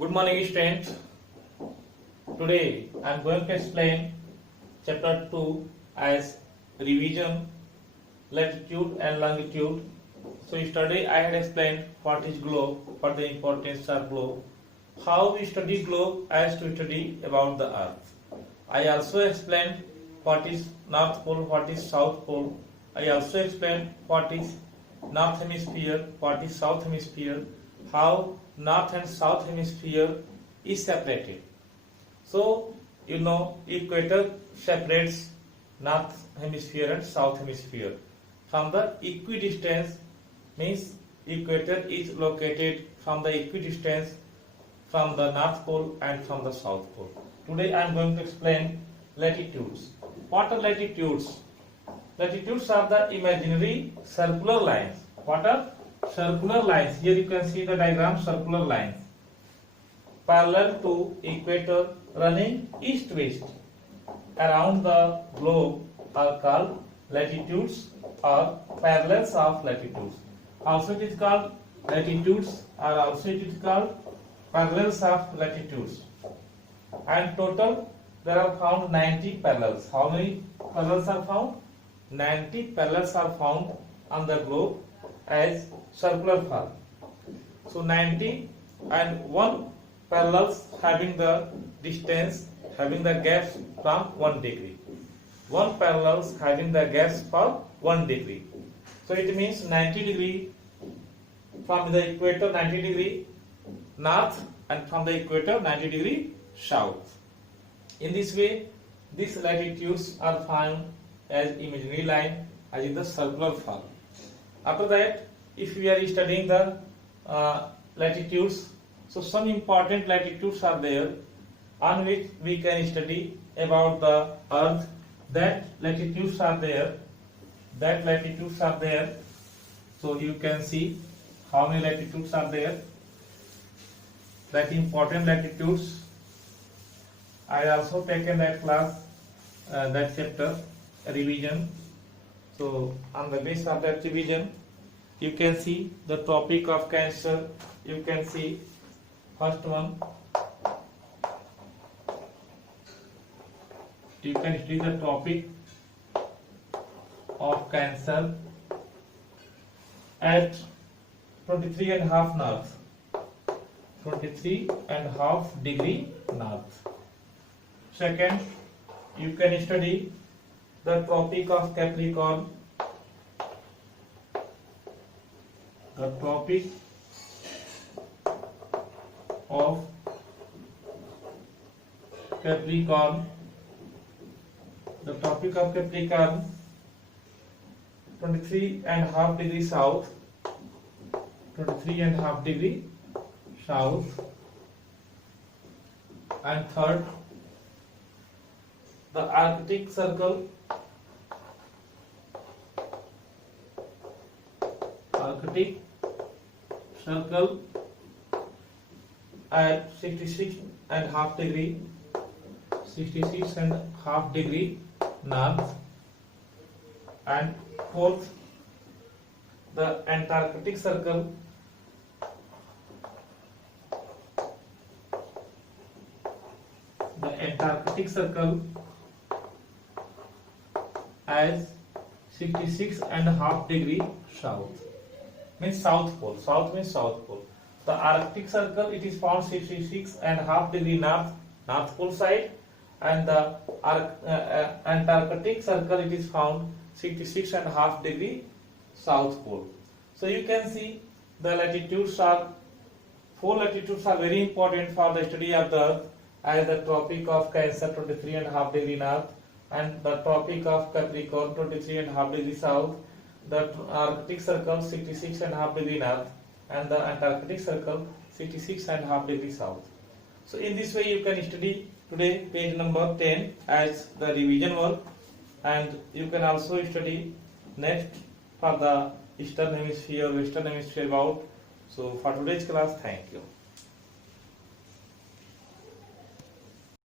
Good morning, students. Today I am going to explain chapter 2 as revision, latitude and longitude. So yesterday I had explained what is globe, what the importance of globe, how we study globe as to study about the earth. I also explained what is North Pole, what is South Pole. I also explained what is North Hemisphere, what is South Hemisphere, how North and South Hemisphere is separated. So, equator separates North Hemisphere and South Hemisphere. From the equidistance, means equator is located from the equidistance from the North Pole and from the South Pole. Today I am going to explain latitudes. What are latitudes? Latitudes are the imaginary circular lines. What are circular lines? Here you can see the diagram, circular lines parallel to equator running east-west around the globe are called latitudes or parallels of latitudes. Also it is called latitudes or also it is called parallels of latitudes. And total there are found 90 parallels. How many parallels are found? 90 parallels are found on the globe as circular form. So 90 and one parallels having the distance, having the gaps from 1 degree. One parallels having the gaps for 1 degree. So it means 90 degree from the equator, 90 degree north, and from the equator 90 degree south. In this way, these latitudes are found as imaginary line as in the circular form. After that, if we are studying the latitudes, so some important latitudes are there on which we can study about the earth. That latitudes are there. So you can see how many latitudes are there. That important latitudes. I also taken that class, that chapter, revision. So on the basis of that revision, you can see the Tropic of Cancer. You can see first one. You can see the Tropic of Cancer at 23.5 north. 23.5 degree north. Second, you can study the Tropic of Capricorn. The Tropic of Capricorn. The Tropic of Capricorn, 23.5 degree south. 23.5 degree south. And third, the Arctic Circle. Arctic Circle at 66.5 degree. 66.5 degree north. And fourth, the Antarctic Circle. The Antarctic Circle as 66.5 degree south. Means South Pole. South means South Pole. The Arctic Circle, it is found 66.5 degree north, North Pole side, and the Antarctic Circle, it is found 66.5 degree South Pole. So you can see the latitudes are, 4 latitudes are very important for the study of the earth, as the Tropic of Cancer 23.5 degree north, and the Tropic of Capricorn 23.5 degree south, the Arctic Circle 66.5 degree north, and the Antarctic Circle 66.5 degree south. So in this way you can study today page number 10 as the revision work, and you can also study next for the Eastern Hemisphere, Western Hemisphere about. So for today's class, thank you.